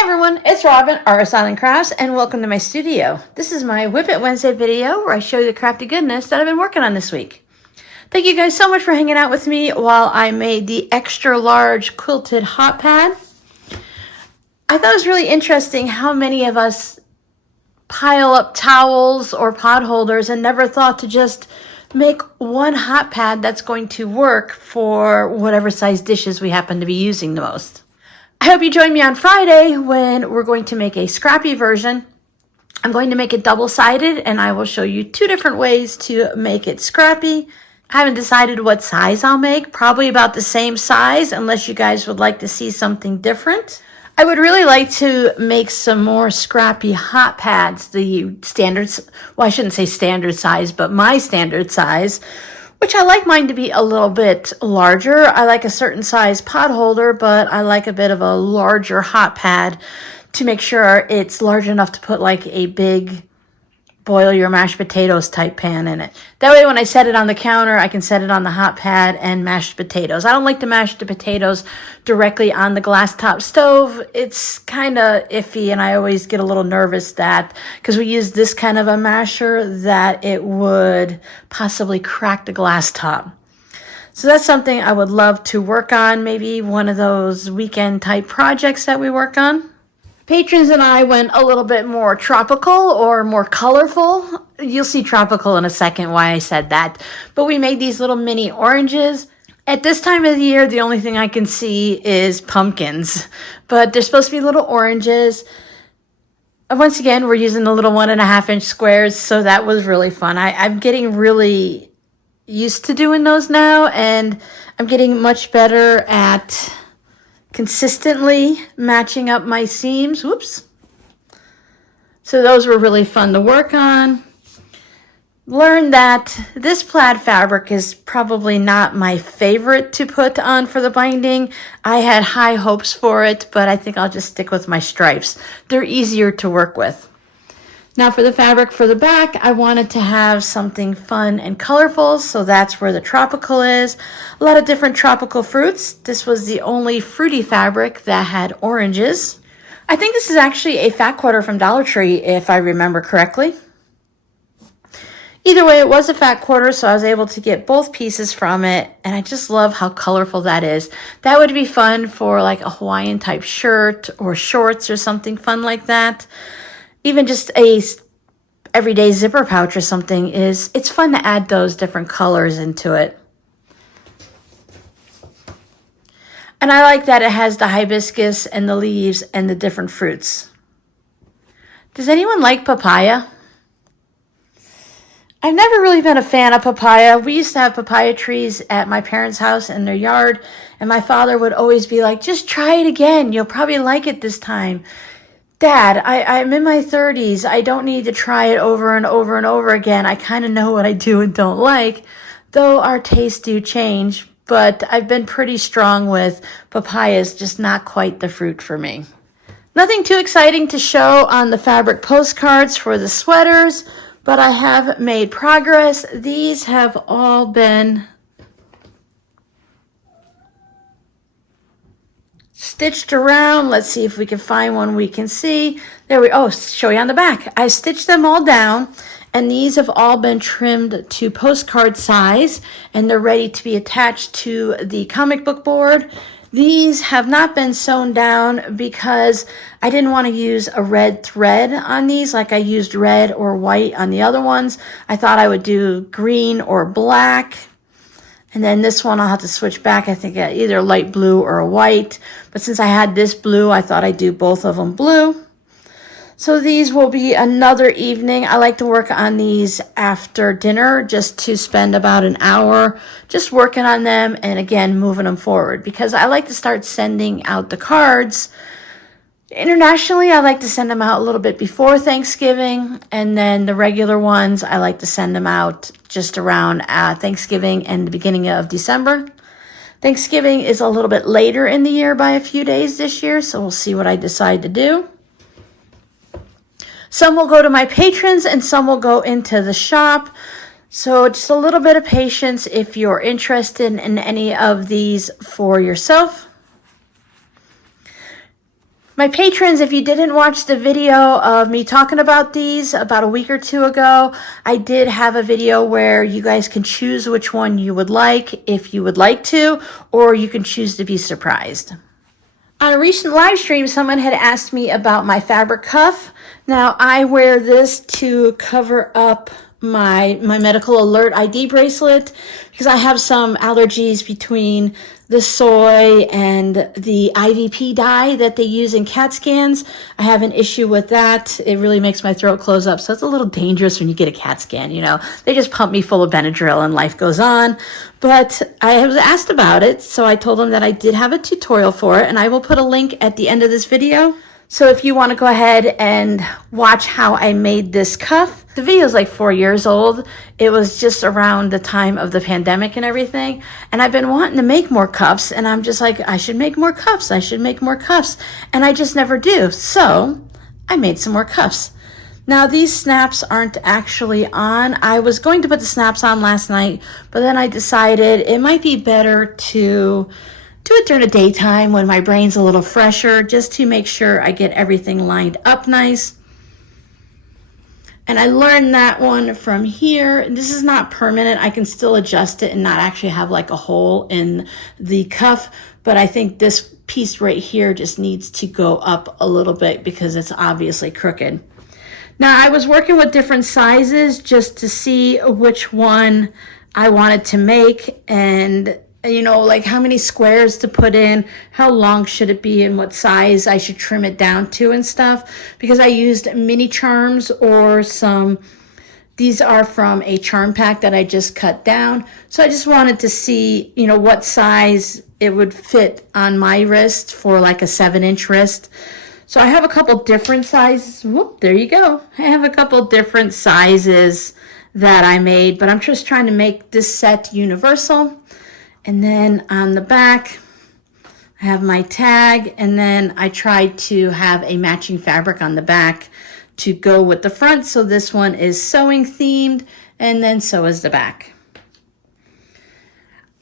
Hey everyone, it's Robin, Artist Island Crafts, and welcome to my studio. This is my Whip It Wednesday video where I show you the crafty goodness that I've been working on this week. Thank you guys so much for hanging out with me while I made the extra large quilted hot pad. I thought it was really interesting how many of us pile up towels or pot holders and never thought to just make one hot pad that's going to work for whatever size dishes we happen to be using the most. I hope you join me on Friday when we're going to make a scrappy version. I'm going to make it double-sided, and I will show you two different ways to make it scrappy. I haven't decided what size I'll make, probably about the same size, unless you guys would like to see something different. I would really like to make some more scrappy hot pads, the standard, well, I shouldn't say standard size, but my standard size, which I like mine to be a little bit larger. I like a certain size pot holder, but I like a bit of a larger hot pad to make sure it's large enough to put like a big boil your mashed potatoes type pan in it. That way when I set it on the counter, I can set it on the hot pad and mash potatoes. I don't like to mash the potatoes directly on the glass top stove. It's kind of iffy, and I always get a little nervous that, because we use this kind of a masher, that it would possibly crack the glass top. So that's something I would love to work on, maybe one of those weekend type projects that we work on. Patrons and I went a little bit more tropical or more colorful. You'll see tropical in a second why I said that. But we made these little mini oranges. At this time of the year, the only thing I can see is pumpkins. But they're supposed to be little oranges. Once again, we're using the little 1.5-inch squares, so that was really fun. I'm getting really used to doing those now, and I'm getting much better at consistently matching up my seams. Whoops. So those were really fun to work on. Learned that this plaid fabric is probably not my favorite to put on for the binding. I had high hopes for it, but I think I'll just stick with my stripes. They're easier to work with. Now for the fabric for the back, I wanted to have something fun and colorful, so that's where the tropical is. A lot of different tropical fruits. This was the only fruity fabric that had oranges. I think this is actually a fat quarter from Dollar Tree, if I remember correctly. Either way, it was a fat quarter, so I was able to get both pieces from it, and I just love how colorful that is. That would be fun for like a Hawaiian type shirt or shorts or something fun like that. Even just a everyday zipper pouch or something it's fun to add those different colors into it. And I like that it has the hibiscus and the leaves and the different fruits. Does anyone like papaya? I've never really been a fan of papaya. We used to have papaya trees at my parents' house in their yard, and my father would always be like, just try it again. You'll probably like it this time. Dad, I'm in my 30s. I don't need to try it over and over and over again. I kind of know what I do and don't like, though our tastes do change. But I've been pretty strong with papayas, just not quite the fruit for me. Nothing too exciting to show on the fabric postcards for the sweaters, but I have made progress. These have all been stitched around. Let's see if we can find one we can see. There we, oh, show you on the back. I stitched them all down, and these have all been trimmed to postcard size, and they're ready to be attached to the comic book board. These have not been sewn down because I didn't want to use a red thread on these like I used red or white on the other ones. I thought I would do green or black. And then this one I'll have to switch back, I think either light blue or a white. But since I had this blue, I thought I'd do both of them blue. So these will be another evening. I like to work on these after dinner just to spend about an hour just working on them and again moving them forward, because I like to start sending out the cards. Internationally, I like to send them out a little bit before Thanksgiving, and then the regular ones, I like to send them out just around Thanksgiving and the beginning of December. Thanksgiving is a little bit later in the year by a few days this year, so we'll see what I decide to do. Some will go to my patrons and some will go into the shop. So just a little bit of patience if you're interested in any of these for yourself. My patrons, if you didn't watch the video of me talking about these about a week or two ago, I did have a video where you guys can choose which one you would like if you would like to, or you can choose to be surprised. On a recent live stream, someone had asked me about my fabric cuff. Now, I wear this to cover up my medical alert ID bracelet because I have some allergies between the soy and the IVP dye that they use in CAT scans. I have an issue with that. It really makes my throat close up, so it's a little dangerous when you get a CAT scan, you know. They just pump me full of Benadryl and life goes on. But I was asked about it, so I told them that I did have a tutorial for it, and I will put a link at the end of this video. So if you want to go ahead and watch how I made this cuff, the video is like 4 years old. It was just around the time of the pandemic and everything. And I've been wanting to make more cuffs, and I'm just like, I should make more cuffs. I should make more cuffs. And I just never do. So I made some more cuffs. Now these snaps aren't actually on. I was going to put the snaps on last night, but then I decided it might be better to do it during the daytime when my brain's a little fresher, just to make sure I get everything lined up nice. And I learned that one from here. This is not permanent. I can still adjust it and not actually have like a hole in the cuff, but I think this piece right here just needs to go up a little bit because it's obviously crooked. Now I was working with different sizes just to see which one I wanted to make, and you know, like how many squares to put in, how long should it be, and what size I should trim it down to and stuff, because I used mini charms or these are from a charm pack that I just cut down. So I just wanted to see, you know, what size it would fit on my wrist for like a 7-inch wrist. So I have a couple different sizes. Whoop, there you go. I have a couple different sizes that I made, but I'm just trying to make this set universal. And then on the back, I have my tag, and then I tried to have a matching fabric on the back to go with the front. So this one is sewing themed, and then so is the back.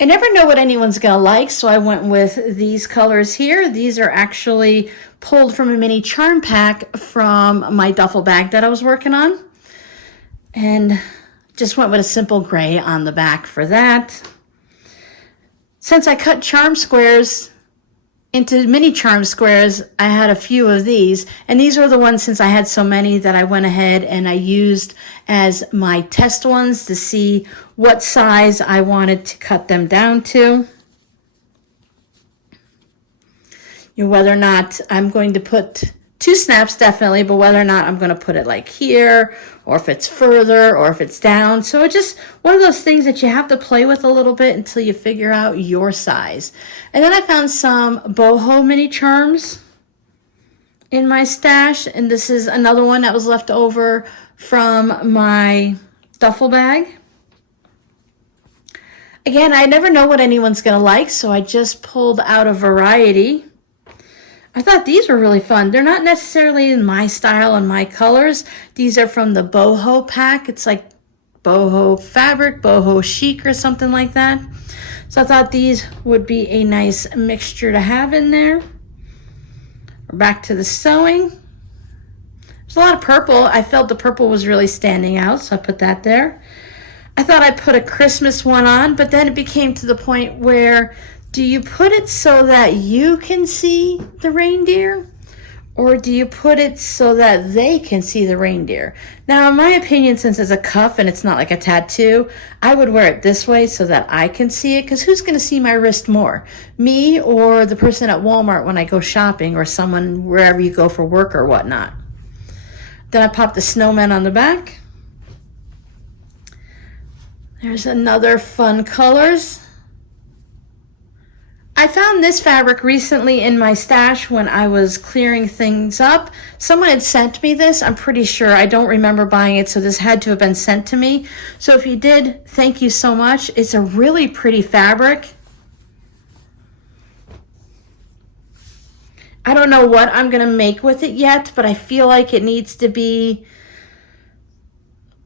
I never know what anyone's gonna like, so I went with these colors here. These are actually pulled from a mini charm pack from my duffel bag that I was working on. And just went with a simple gray on the back for that. Since I cut charm squares into mini charm squares, I had a few of these, and these were the ones, since I had so many, that I went ahead and I used as my test ones to see what size I wanted to cut them down to. You know, whether or not I'm going to put 2 snaps, definitely, but whether or not I'm going to put it like here, or if it's further, or if it's down. So it's just one of those things that you have to play with a little bit until you figure out your size. And then I found some Boho mini charms in my stash, and this is another one that was left over from my duffel bag. Again, I never know what anyone's going to like, so I just pulled out a variety. I thought these were really fun. They're not necessarily in my style and my colors. These are from the Boho pack. It's like Boho fabric, Boho chic or something like that. So I thought these would be a nice mixture to have in there. We're back to the sewing. There's a lot of purple. I felt the purple was really standing out, so I put that there. I thought I'd put a Christmas one on, but then it became to the point where, do you put it so that you can see the reindeer, or do you put it so that they can see the reindeer? Now, in my opinion, since it's a cuff and it's not like a tattoo, I would wear it this way so that I can see it, because who's going to see my wrist more? Me or the person at Walmart when I go shopping, or someone wherever you go for work or whatnot. Then I pop the snowman on the back. There's another fun colors. I found this fabric recently in my stash when I was clearing things up. Someone had sent me this, I'm pretty sure. I don't remember buying it, so this had to have been sent to me. So if you did, thank you so much. It's a really pretty fabric. I don't know what I'm gonna make with it yet, but I feel like it needs to be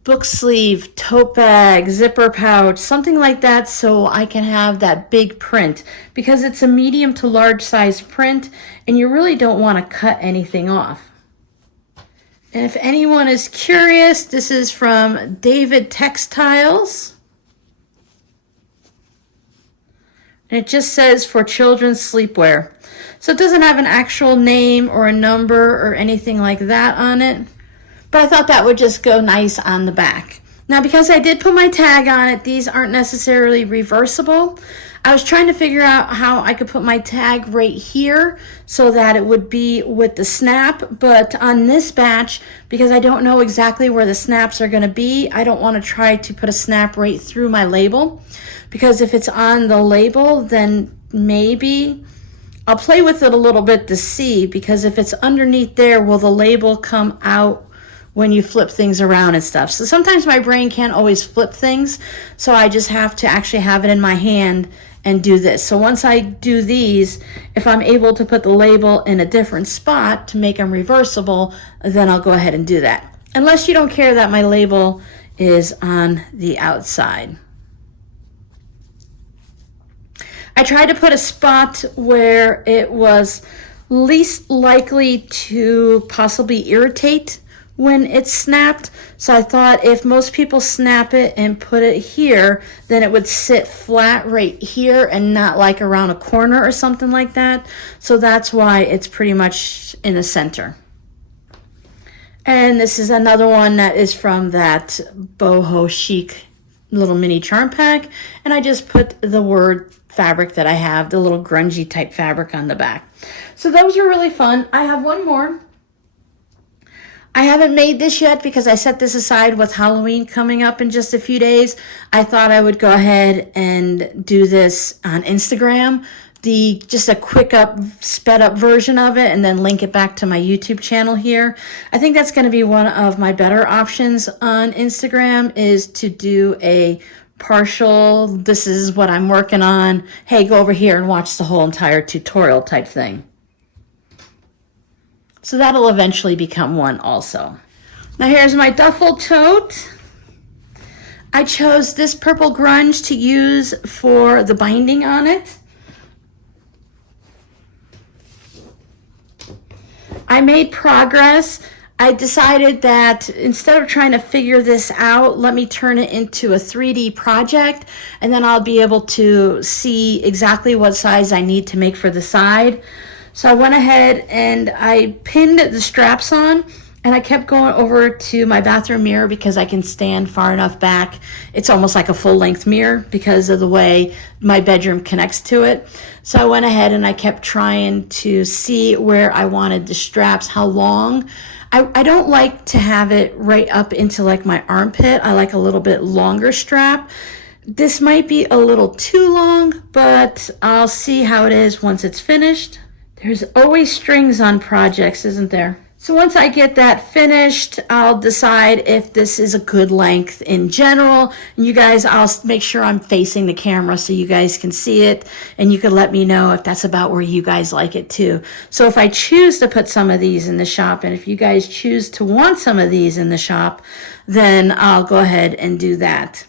book sleeve, tote bag, zipper pouch, something like that, so I can have that big print, because it's a medium to large size print and you really don't want to cut anything off. And if anyone is curious, this is from David Textiles. And it just says for children's sleepwear. So it doesn't have an actual name or a number or anything like that on it. But I thought that would just go nice on the back. Now, because I did put my tag on it, these aren't necessarily reversible. I was trying to figure out how I could put my tag right here so that it would be with the snap. But on this batch, because I don't know exactly where the snaps are going to be, I don't want to try to put a snap right through my label. Because if it's on the label, then maybe I'll play with it a little bit to see, because if it's underneath there, will the label come out when you flip things around and stuff? So sometimes my brain can't always flip things, so I just have to actually have it in my hand and do this. So once I do these, if I'm able to put the label in a different spot to make them reversible, then I'll go ahead and do that. Unless you don't care that my label is on the outside. I tried to put a spot where it was least likely to possibly irritate when it's snapped. So I thought if most people snap it and put it here, then it would sit flat right here and not like around a corner or something like that. So that's why it's pretty much in the center. And this is another one that is from that Boho Chic little mini charm pack. And I just put the word fabric that I have, the little grungy type fabric on the back. So those are really fun. I have one more. I haven't made this yet because I set this aside with Halloween coming up in just a few days. I thought I would go ahead and do this on Instagram, just a quick sped up version of it, and then link it back to my YouTube channel here. I think that's going to be one of my better options on Instagram, is to do a partial, this is what I'm working on, hey, go over here and watch the whole entire tutorial type thing. So that'll eventually become one also. Now here's my duffel tote. I chose this purple grunge to use for the binding on it. I made progress. I decided that instead of trying to figure this out, let me turn it into a 3D project, and then I'll be able to see exactly what size I need to make for the side. So I went ahead and I pinned the straps on, and I kept going over to my bathroom mirror because I can stand far enough back. It's almost like a full-length mirror because of the way my bedroom connects to it. So I went ahead and I kept trying to see where I wanted the straps, how long. I don't like to have it right up into like my armpit. I like a little bit longer strap. This might be a little too long, but I'll see how it is once it's finished. There's always strings on projects, isn't there? So once I get that finished, I'll decide if this is a good length in general. And you guys, I'll make sure I'm facing the camera so you guys can see it. And you can let me know if that's about where you guys like it too. So if I choose to put some of these in the shop, and if you guys choose to want some of these in the shop, then I'll go ahead and do that.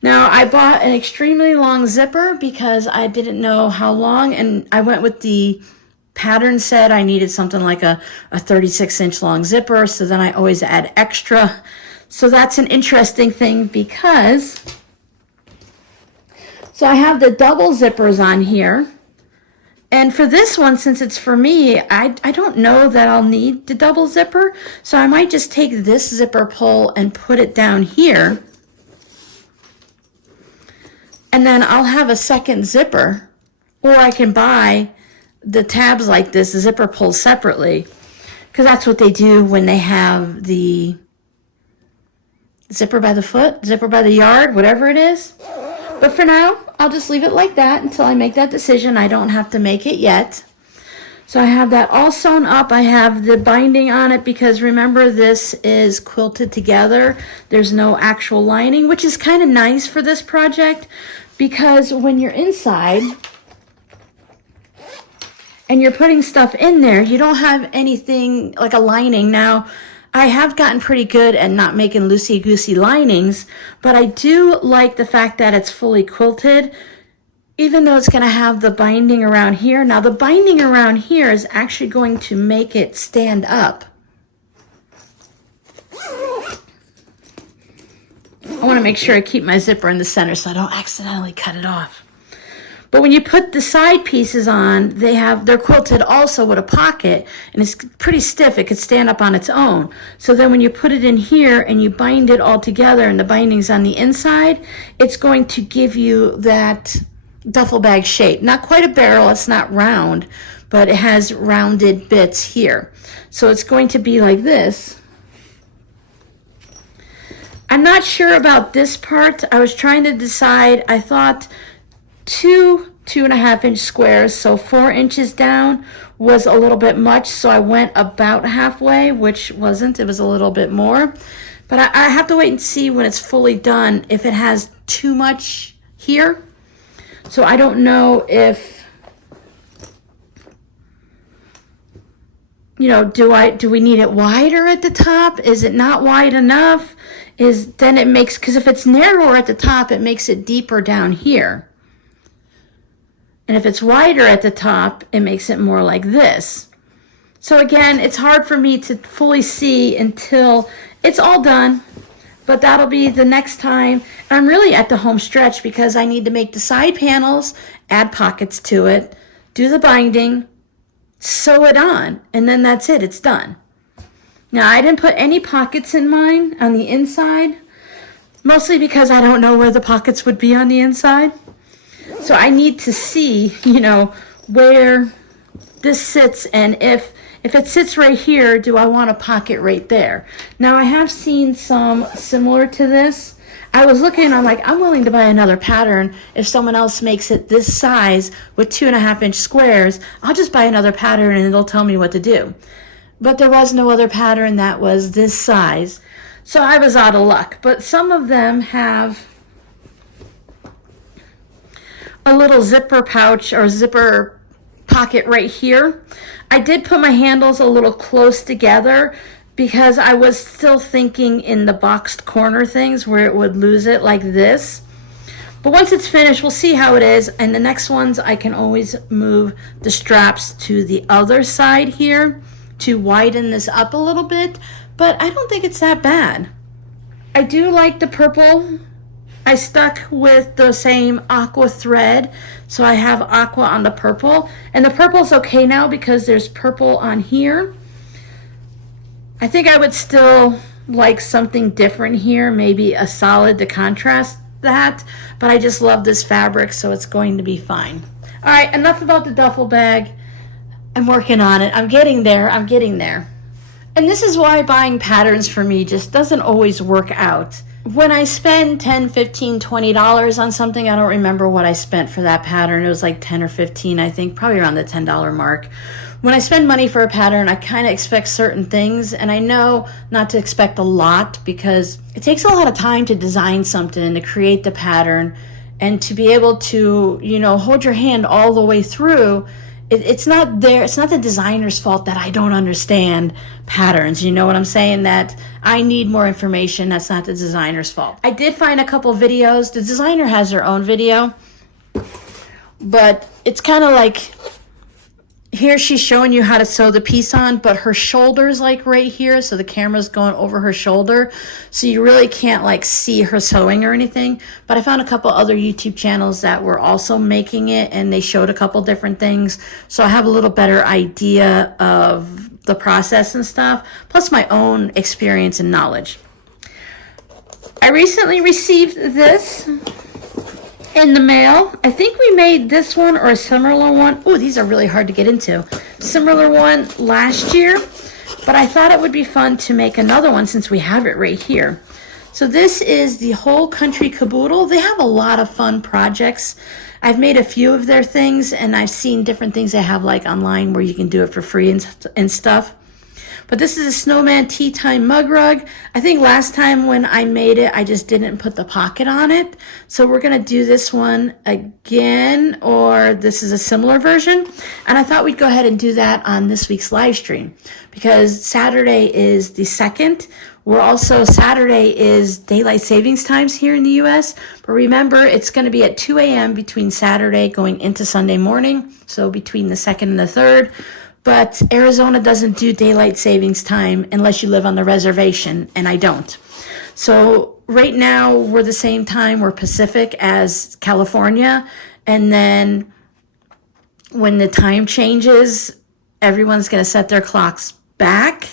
Now, I bought an extremely long zipper because I didn't know how long, and I went with the pattern said I needed something like a 36-inch long zipper, so then I always add extra. So that's an interesting thing because, so I have the double zippers on here, and for this one, since it's for me, I don't know that I'll need the double zipper, so I might just take this zipper pull and put it down here, and then I'll have a second zipper, or I can buy the tabs like this, the zipper pulls separately, because that's what they do when they have the zipper by the foot, zipper by the yard, whatever it is. But for now, I'll just leave it like that until I make that decision. I don't have to make it yet. So I have that all sewn up. I have the binding on it because remember, this is quilted together. There's no actual lining, which is kind of nice for this project because when you're inside and you're putting stuff in there, you don't have anything like a lining. Now, I have gotten pretty good at not making loosey-goosey linings, but I do like the fact that it's fully quilted, even though it's going to have the binding around here. Now, the binding around here is actually going to make it stand up. I want to make sure I keep my zipper in the center so I don't accidentally cut it off. But when you put the side pieces on, they're quilted also with a pocket, and it's pretty stiff. It could stand up on its own. So then when you put it in here and you bind it all together and the binding's on the inside, it's going to give you that duffel bag shape. Not quite a barrel, it's not round, but it has rounded bits here. So it's going to be like this. I'm not sure about this part. I was trying to decide. I thought 2.5 inch squares, so 4 inches down was a little bit much, so I went about halfway, which wasn't. It was a little bit more. But I have to wait and see when it's fully done if it has too much here. So I don't know if, you know, do we need it wider at the top? Is it not wide enough? Then it makes, because if it's narrower at the top, it makes it deeper down here. And if it's wider at the top, it makes it more like this. So again, it's hard for me to fully see until it's all done, but that'll be the next time. And I'm really at the home stretch because I need to make the side panels, add pockets to it, do the binding, sew it on, and then that's it, it's done. Now, I didn't put any pockets in mine on the inside, mostly because I don't know where the pockets would be on the inside. So I need to see, you know, where this sits, and if it sits right here, do I want a pocket right there? Now, I have seen some similar to this. I was looking, I'm like, I'm willing to buy another pattern. If someone else makes it this size with 2.5 inch squares, I'll just buy another pattern and it'll tell me what to do. But there was no other pattern that was this size, so I was out of luck. But some of them have a little zipper pouch or zipper pocket right here. I did put my handles a little close together because I was still thinking in the boxed corner things where it would lose it like this. But once it's finished, we'll see how it is. And the next ones, I can always move the straps to the other side here to widen this up a little bit, but I don't think it's that bad. I do like the purple. I stuck with the same aqua thread, so I have aqua on the purple, and the purple's okay now because there's purple on here. I think I would still like something different here, maybe a solid to contrast that, but I just love this fabric, so it's going to be fine. All right, enough about the duffel bag. I'm working on it. I'm getting there. I'm getting there. And this is why buying patterns for me just doesn't always work out. When I spend $10, $15, $20 on something, I don't remember what I spent for that pattern. It was like 10 or 15, I think, probably around the $10 mark. When I spend money for a pattern, I kind of expect certain things, and I know not to expect a lot because it takes a lot of time to design something and to create the pattern, and to be able to, you know, hold your hand all the way through. It's not the designer's fault that I don't understand patterns. You know what I'm saying? That I need more information. That's not the designer's fault. I did find a couple videos. The designer has her own video, but it's kind of like, here she's showing you how to sew the piece on, but her shoulder's like right here, so the camera's going over her shoulder, so you really can't like see her sewing or anything. But I found a couple other YouTube channels that were also making it, and they showed a couple different things, so I have a little better idea of the process and stuff, plus my own experience and knowledge. I recently received this in the mail. I think we made this one or a similar one. Oh, these are really hard to get into. Similar one last year, but I thought it would be fun to make another one since we have it right here. So this is the Whole Country Caboodle. They have a lot of fun projects. I've made a few of their things, and I've seen different things they have like online where you can do it for free and stuff. But this is a Snowman tea time mug rug. I think last time when I made it, I just didn't put the pocket on it. So we're gonna do this one again, or this is a similar version. And I thought we'd go ahead and do that on this week's live stream because Saturday is the 2nd. We're also, Saturday is daylight savings times here in the US, but remember it's going to be at 2 a.m. between Saturday going into Sunday morning, so between the 2nd and the 3rd. But Arizona doesn't do daylight savings time unless you live on the reservation, and I don't. So right now we're the same time, we're Pacific as California, and then when the time changes, everyone's going to set their clocks back.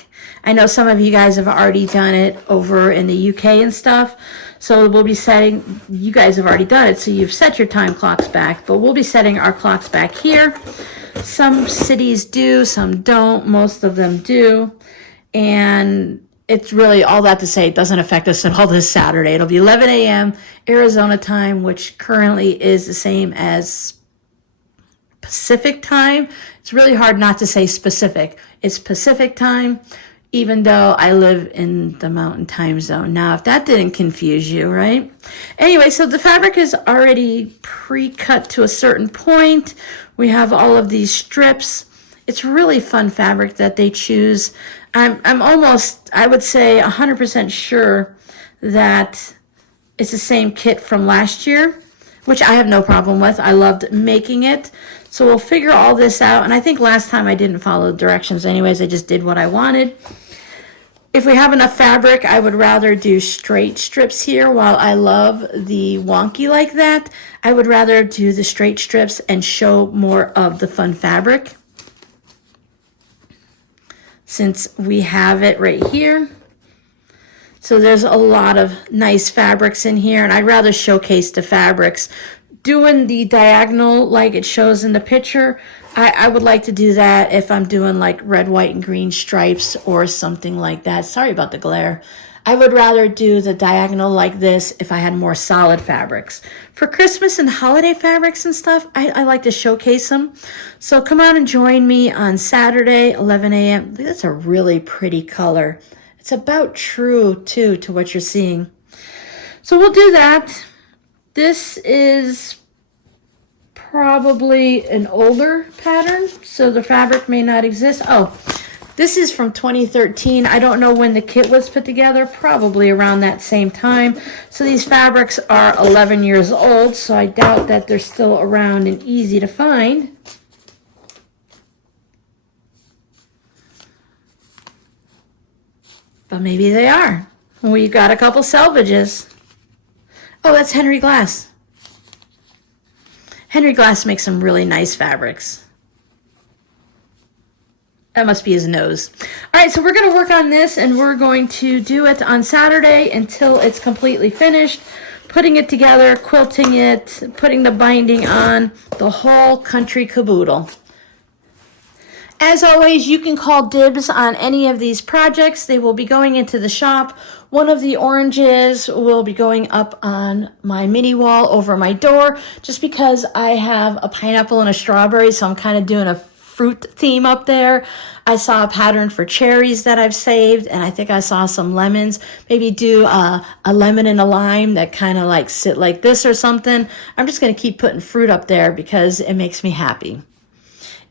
I know some of you guys have already done it over in the UK and stuff. So we'll be setting, you guys have already done it, so you've set your time clocks back, but we'll be setting our clocks back here. Some cities do, some don't, most of them do. And it's really all that to say, it doesn't affect us at all this Saturday. It'll be 11 a.m. Arizona time, which currently is the same as Pacific time. It's really hard not to say specific. It's Pacific time, even though I live in the mountain time zone. Now, if that didn't confuse you, right? Anyway, so the fabric is already pre-cut to a certain point. We have all of these strips. It's really fun fabric that they choose. I'm almost, I would say 100% sure that it's the same kit from last year, which I have no problem with. I loved making it. So we'll figure all this out. And I think last time I didn't follow the directions anyways. I just did what I wanted. If we have enough fabric, I would rather do straight strips here. While I love the wonky like that, I would rather do the straight strips and show more of the fun fabric. Since we have it right here. So there's a lot of nice fabrics in here, and I'd rather showcase the fabrics. Doing the diagonal like it shows in the picture, I would like to do that if I'm doing like red, white, and green stripes or something like that. Sorry about the glare. I would rather do the diagonal like this if I had more solid fabrics. For Christmas and holiday fabrics and stuff, I like to showcase them. So come on and join me on Saturday, 11 a.m. That's a really pretty color. It's about true, too, to what you're seeing. So we'll do that. This is probably an older pattern, so the fabric may not exist. Oh, this is from 2013. I don't know when the kit was put together, probably around that same time. So these fabrics are 11 years old, so I doubt that they're still around and easy to find. But maybe they are. We've got a couple salvages. Oh, that's Henry Glass. Henry Glass makes some really nice fabrics. That must be his nose. All right, so we're going to work on this, and we're going to do it on Saturday until it's completely finished. Putting it together, quilting it, putting the binding on, the whole country caboodle. As always, you can call dibs on any of these projects. They will be going into the shop. One of the oranges will be going up on my mini wall over my door, just because I have a pineapple and a strawberry, so I'm kind of doing a fruit theme up there. I saw a pattern for cherries that I've saved, and I think I saw some lemons. Maybe do a lemon and a lime that kind of like sit like this or something. I'm just going to keep putting fruit up there because it makes me happy.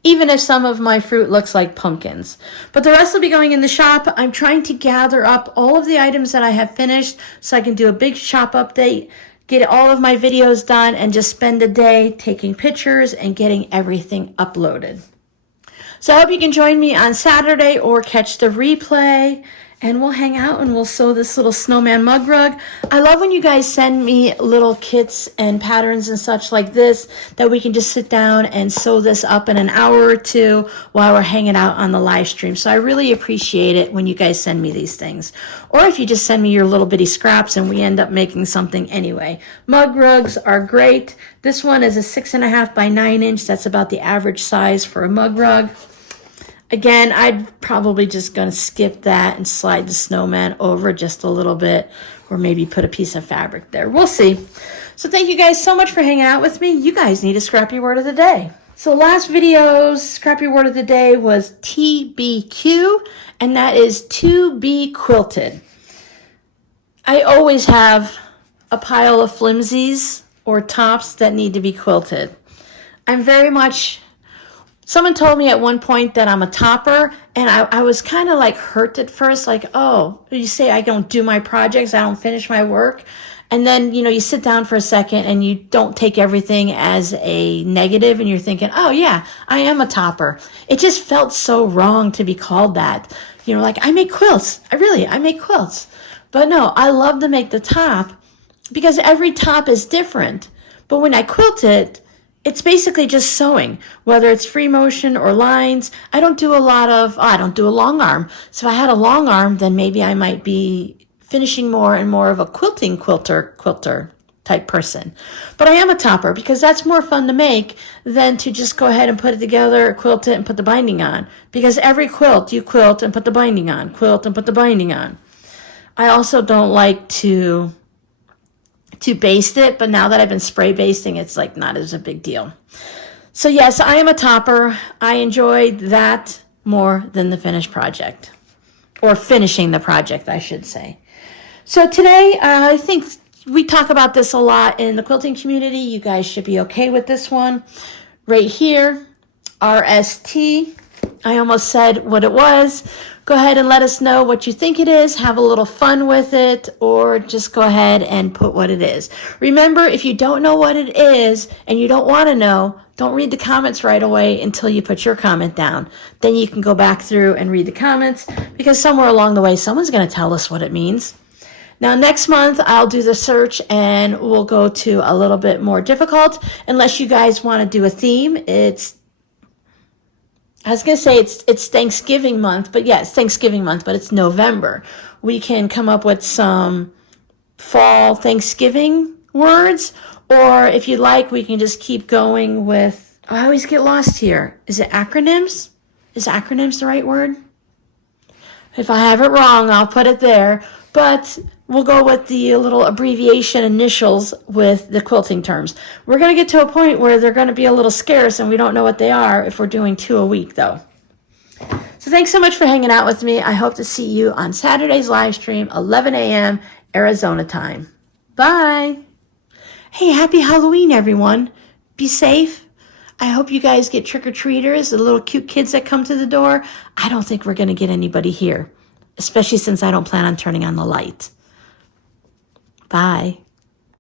Even if some of my fruit looks like pumpkins. But the rest will be going in the shop. I'm trying to gather up all of the items that I have finished so I can do a big shop update, get all of my videos done, and just spend a day taking pictures and getting everything uploaded. So I hope you can join me on Saturday or catch the replay. And we'll hang out and we'll sew this little snowman mug rug. I love when you guys send me little kits and patterns and such like this, that we can just sit down and sew this up in an hour or two while we're hanging out on the live stream. So I really appreciate it when you guys send me these things. Or if you just send me your little bitty scraps and we end up making something anyway. Mug rugs are great. This one is a 6.5 by 9 inch. That's about the average size for a mug rug. Again, I'd probably just going to skip that and slide the snowman over just a little bit, or maybe put a piece of fabric there. We'll see. So thank you guys so much for hanging out with me. You guys need a scrappy word of the day. So last video's scrappy word of the day was TBQ, and that is to be quilted. I always have a pile of flimsies or tops that need to be quilted. I'm very much, someone told me at one point that I'm a topper, and I was kind of like hurt at first, like, oh, you say I don't do my projects, I don't finish my work. And then, you sit down for a second and you don't take everything as a negative and you're thinking, oh yeah, I am a topper. It just felt so wrong to be called that. Like I make quilts. I make quilts. But no, I love to make the top because every top is different. But when I quilt it, it's basically just sewing, whether it's free motion or lines. I don't do I don't do a long arm. So if I had a long arm, then maybe I might be finishing more and more of a quilter type person. But I am a topper because that's more fun to make than to just go ahead and put it together, quilt it, and put the binding on. Because every quilt, you quilt and put the binding on, quilt and put the binding on. I also don't like to baste it, but now that I've been spray basting, it's like not as a big deal. So yes, I am a topper. I enjoyed that more than the finished project. Or finishing the project, I should say. So today, I think we talk about this a lot in the quilting community. You guys should be okay with this one. Right here, RST. I almost said what it was. Go ahead and let us know what you think it is. Have a little fun with it, or just go ahead and put what it is. Remember, if you don't know what it is and you don't want to know, don't read the comments right away until you put your comment down. Then you can go back through and read the comments, because somewhere along the way, someone's going to tell us what it means. Now, next month, I'll do the search and we'll go to a little bit more difficult, unless you guys want to do a theme. I was going to say it's Thanksgiving month, but yeah, it's Thanksgiving month, but it's November. We can come up with some fall Thanksgiving words, or if you'd like, we can just keep going with, I always get lost here. Is it acronyms? Is acronyms the right word? If I have it wrong, I'll put it there, but we'll go with the little abbreviation initials with the quilting terms. We're going to get to a point where they're going to be a little scarce and we don't know what they are if we're doing 2 a week, though. So thanks so much for hanging out with me. I hope to see you on Saturday's live stream, 11 a.m. Arizona time. Bye. Hey, happy Halloween, everyone. Be safe. I hope you guys get trick-or-treaters, the little cute kids that come to the door. I don't think we're going to get anybody here, especially since I don't plan on turning on the light. Bye.